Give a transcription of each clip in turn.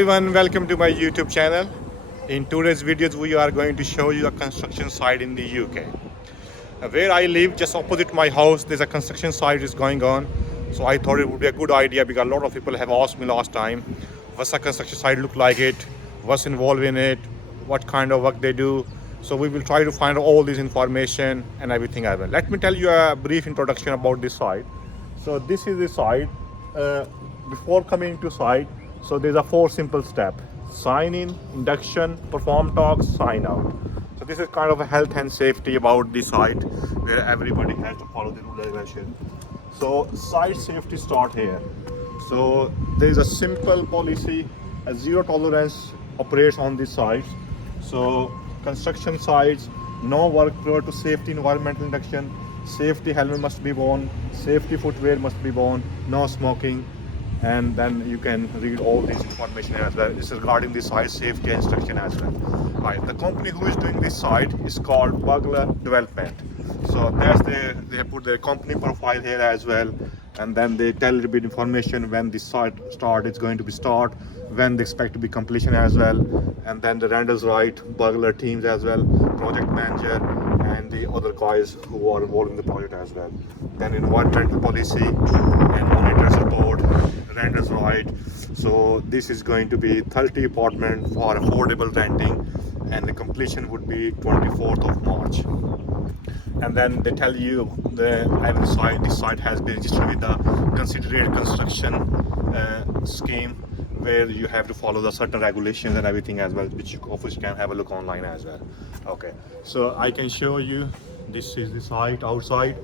Everyone, welcome to my YouTube channel. In today's videos, we are going to show you a construction site in the UK. Where I live, just opposite my house, there's a construction site is going on. So I thought it would be a good idea because a lot of people have asked me last time, what's a construction site look like it, what's involved in it, what kind of work they do. So we will try to find all this information and everything as well. Let me tell you a brief introduction about this site. So this is the site. Before coming to site, so there's a 4 simple steps: sign in, induction, perform talks, sign out. So this is kind of a health and safety about the site where everybody has to follow the rule and regulation. So site safety start here. So there is a simple policy, a zero tolerance operates on this site. So construction sites, no work prior to safety environmental induction, safety helmet must be worn, safety footwear must be worn, no smoking. And then you can read all this information as well. This is regarding the site safety instruction as well. Right, the company who is doing this site is called Bugler Development. So that's they have put their company profile here as well, and then they tell a little bit information when this site it's going to be start, when they expect to be completion as well, and then the renders right, Bugler teams as well, project manager, and the other guys who are involved in the project as well. Then environmental policy and monitors report, renders right. So this is going to be 30 apartment for affordable renting, and the completion would be 24th of March. And then they tell you this site has been registered with the considered construction scheme, where you have to follow the certain regulations and everything as well, which you of course can have a look online as well. Okay, so I can show you, this is the site outside.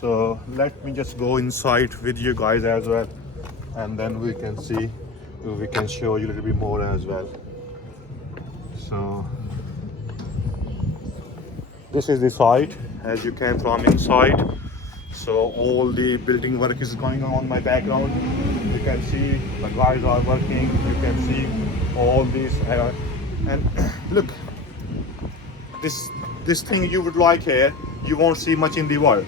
So let me just go inside with you guys as well, and then we can see, we can show you a little bit more as well. So this is the site as you can from inside. So all the building work is going on my background. You can see the guys are working. You can see all this and look, this thing you would like here, you won't see much in the world.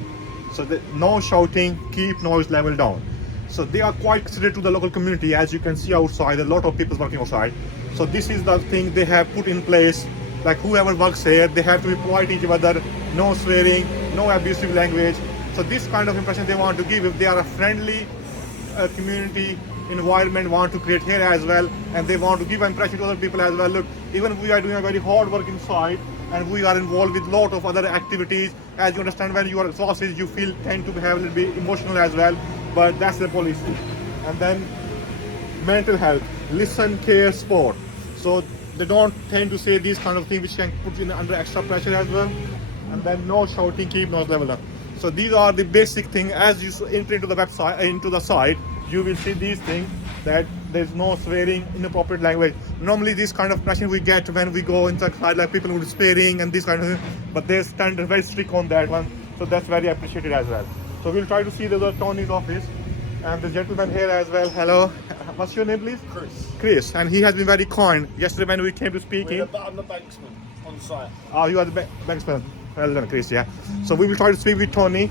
So no shouting, keep noise level down. So they are quite considerate to the local community. As you can see outside, a lot of people working outside. So this is the thing they have put in place. Like whoever works here, they have to be polite to each other, no swearing, no abusive language. So this kind of impression they want to give. If they are a friendly community environment want to create here as well, and they want to give an impression to other people as well. Look, even we are doing a very hard work inside, and we are involved with lot of other activities. As you understand, when you are exhausted, you tend to have a little bit emotional as well, but that's the policy. And then mental health, listen, care, support. So they don't tend to say these kind of things which can put you under extra pressure as well. And then no shouting, keep noise level up. So these are the basic things. As you enter into the website, into the site, you will see these things, that there's no swearing, inappropriate language. Normally this kind of pressure we get when we go inside, like people who are swearing and this kind of thing, but they stand very strict on that one. So that's very appreciated as well. So we'll try to see the Tony's office, and the gentleman here as well. Hello, what's your name please? Chris, and he has been very kind. Yesterday when we came to speak in, I'm the banksman on the site. Oh, you are the banksman. Well done, Chris, yeah. So we will try to speak with Tony,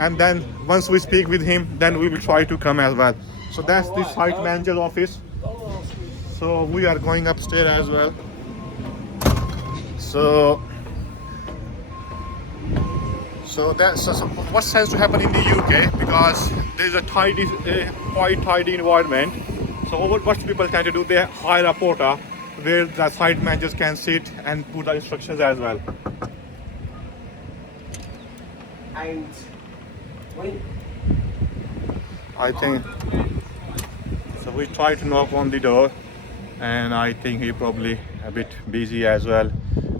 and then once we speak with him, then we will try to come as well. So that's the site manager's office. So we are going upstairs as well. So that's what tends to happen in the UK, because there's a quite tidy environment. So what people tend to do, they hire a porter where the site managers can sit and put the instructions as well. And I think so. We try to knock on the door, and I think he probably a bit busy as well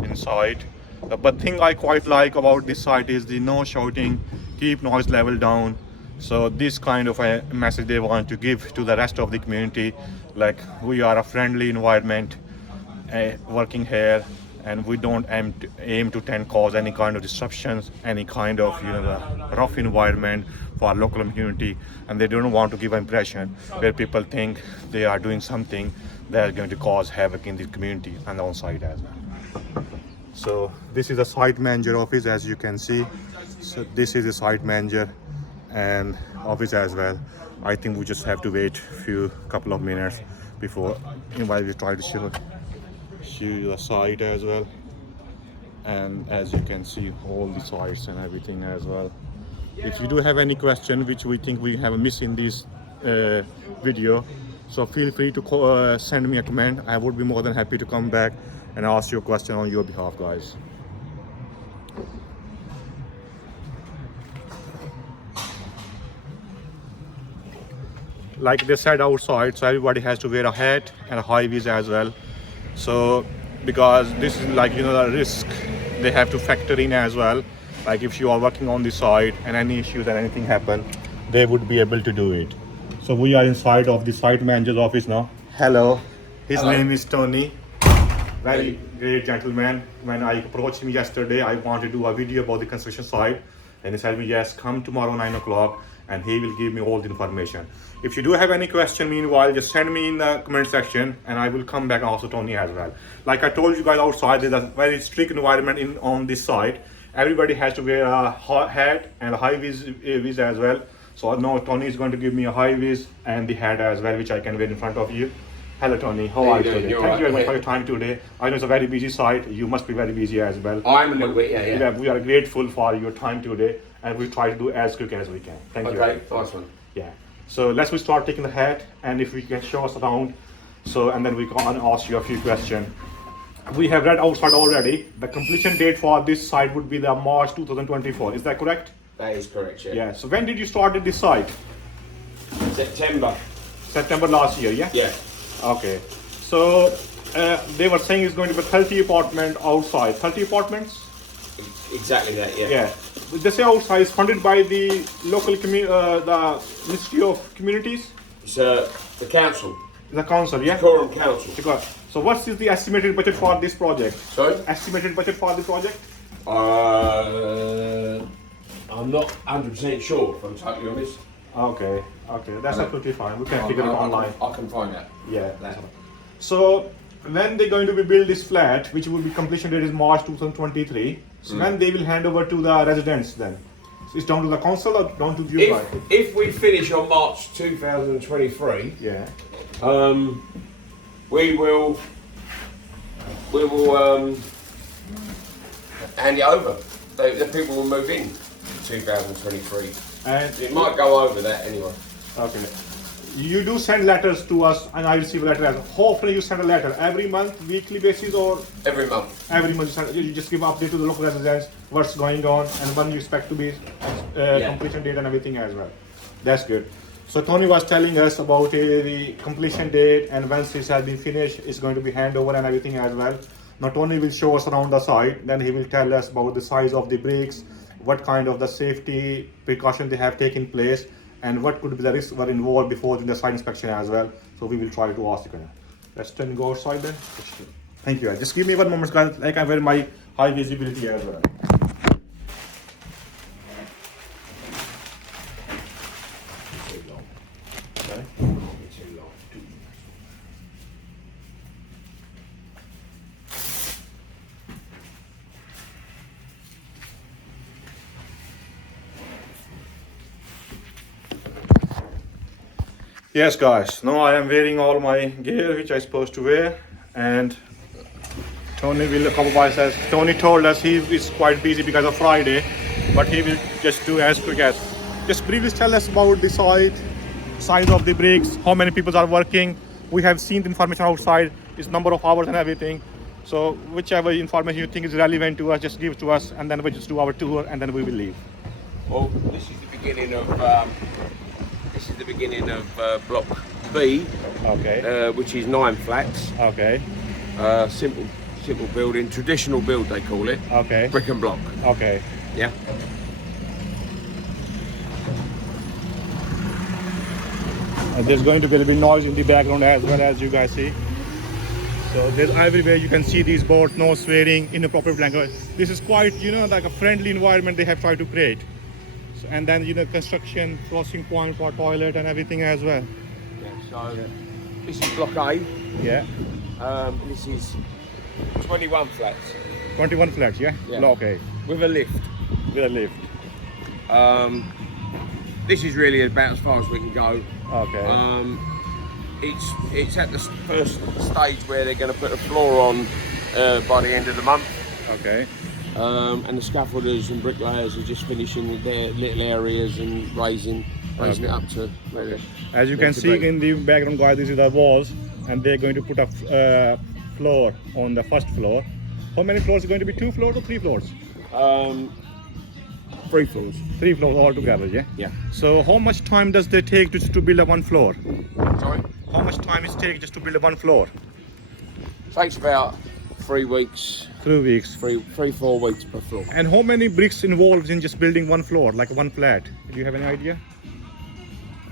inside. But thing I quite like about this site is the no shouting, keep noise level down. So this kind of a message they want to give to the rest of the community, like we are a friendly environment working here, and we don't aim to cause any kind of disruptions, any kind of rough environment for our local community, and they don't want to give an impression where people think they are doing something that is going to cause havoc in the community and on site as well. So this is a site manager office, as you can see. So this is a site manager and office as well. I think we just have to wait couple of minutes before Meanwhile, we try to show you the site as well. And as you can see, all the sites and everything as well. If you do have any question which we think we have missed in this video, so feel free to send me a comment. I would be more than happy to come back and ask you a question on your behalf, guys. Like they said outside, so everybody has to wear a hat and a high vis as well. So because this is like, you know, the risk they have to factor in as well. Like if you are working on the site and any issues and anything happen, they would be able to do it. So we are inside of the site manager's office now. Hello, his name is Tony. Very great gentleman. When I approached him yesterday, I wanted to do a video about the construction site, and he said me, yes, come tomorrow 9 o'clock and he will give me all the information. If you do have any question meanwhile, just send me in the comment section and I will come back also Tony as well. Like I told you guys outside, there's a very strict environment on this site. Everybody has to wear a hat and a high vis as well. So now Tony is going to give me a high vis and the hat as well, which I can wear in front of you. Hello Tony, how are you today? Thank you very much for your time today. I know it's a very busy site. You must be very busy as well. I'm a little bit, yeah. We are grateful for your time today, and we try to do as quick as we can. Thank you. Okay, nice one. Yeah. So let's start taking the hat, and if we can show us around, so and then we can ask you a few questions. We have read outside already. The completion date for this site would be the March 2024. Is that correct? That is correct, yeah. Yeah. So when did you start at this site? September. September last year, yeah? Yeah. Okay. So they were saying it's going to be 30 apartment outside. 30 apartments? Exactly that, yeah. Yeah. They say outside is funded by the local the Ministry of Communities? It's the council. The council, yeah? Quorum Council. So what is the estimated budget for this project? Sorry? Estimated budget for the project? I'm not 100% sure, if I'm totally honest. Okay, that's absolutely fine. We can figure it online. I can find out. Yeah. So when they're going to be build this flat, which will be completion date is March 2023, so when they will hand over to the residents then? So it's down to the council or down to you guys? If we finish on March 2023, Yeah. we will hand it over. The people will move in 2023. And It might go over that anyway. okay. You do send letters to us, and I receive a letter as well. Hopefully you send a letter every month, weekly basis, or Every month. every month you just give update to the local residents what's going on and when you expect to be completion date and everything as well. That's good. So Tony was telling us about the completion date, and once this has been finished, it's going to be handover and everything as well. Now Tony will show us around the site, then he will tell us about the size of the bricks, what kind of the safety precaution they have taken place, and what could be the risks were involved before the site inspection as well. So we will try to ask you. Let's turn go outside then. Thank you. Just give me 1 moment, guys. Like I wear my high visibility as well. Okay. Yes guys, now I am wearing all my gear which I'm supposed to wear, and Tony will come by. Says Tony told us he is quite busy because of Friday, but he will just do as quick as. Just briefly tell us about the site, size of the bricks, how many people are working. We have seen the information outside, its number of hours and everything. So whichever information you think is relevant to us, just give to us, and then we just do our tour and then we will leave. Well, this is the beginning of block B, Okay. which is 9 flats. Okay. Simple building, traditional build they call it. Okay. Brick and block. Okay. Yeah. There's going to be a little bit noise in the background as well, as you guys see. So there's everywhere you can see these boards, no swearing, inappropriate language. This is quite, like a friendly environment they have tried to create. So, and then, construction, crossing point for toilet and everything as well. Yeah. So this is block A. Yeah. This is 21 flats. 21 flats, yeah? Yeah. Block A. With a lift. With a lift. This is really about as far as we can go. Okay. it's at the first stage where they're going to put a floor on by the end of the month. Okay. And the scaffolders and bricklayers are just finishing their little areas and raising it up to where they're As you can meant to see be. in the background, guys, this is the walls, and they're going to put a floor on the first floor. How many floors are going to be? 2 floors or 3 floors? 3 floors. 3 floors altogether, yeah? Yeah. So how much time does it take to build a 1 floor? Sorry? How much time it takes just to build a 1 floor? Takes about 3 weeks, 3 weeks. 4 weeks per floor. And how many bricks involved in just building 1 floor, like 1 flat? Do you have any idea?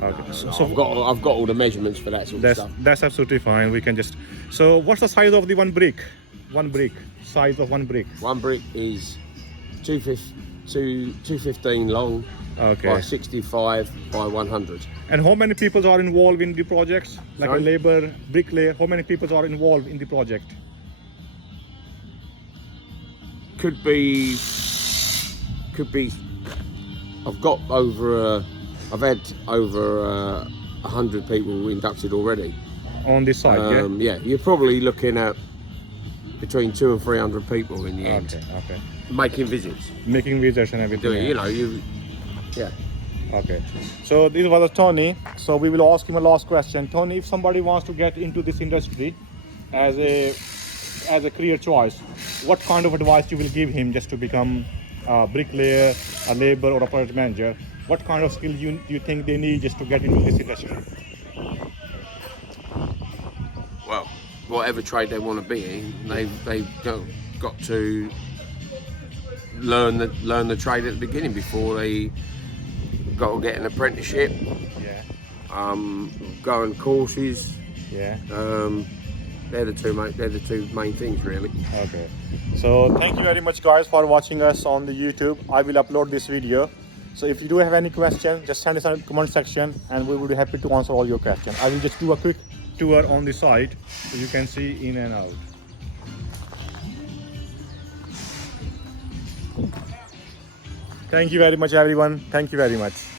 Okay. So I've got all the measurements for that sort of stuff. that's absolutely fine. We can just. So what's the size of the 1 brick? 1 brick. Size of 1 brick. 1 brick is 215 long Okay. by 65 by 100. And how many people are involved in the projects? Like Sorry? a labor, bricklayer. How many people are involved in the project? Could be. I've had over 100 people inducted already. On this side, Yeah, you're probably looking at between 200 and 300 people in the yeah. end Okay. making visits. Making visits and everything. Doing, yeah. yeah. Okay. So this was Tony. So we will ask him a last question. Tony, if somebody wants to get into this industry as a career choice, what kind of advice you will give him just to become a bricklayer, a labor, or a project manager? What kind of skill you think they need just to get into this industry? Well, whatever trade they want to be in, they've got to learn the trade at the beginning before they got to get an apprenticeship. Yeah. Go on courses. Yeah. They're the two main things really. Okay. So thank you very much, guys, for watching us on the YouTube. I will upload this video. So if you do have any questions, just send us in the comment section and we will be happy to answer all your questions. I will just do a quick tour on the site so you can see in and out. Thank you very much, everyone. Thank you very much.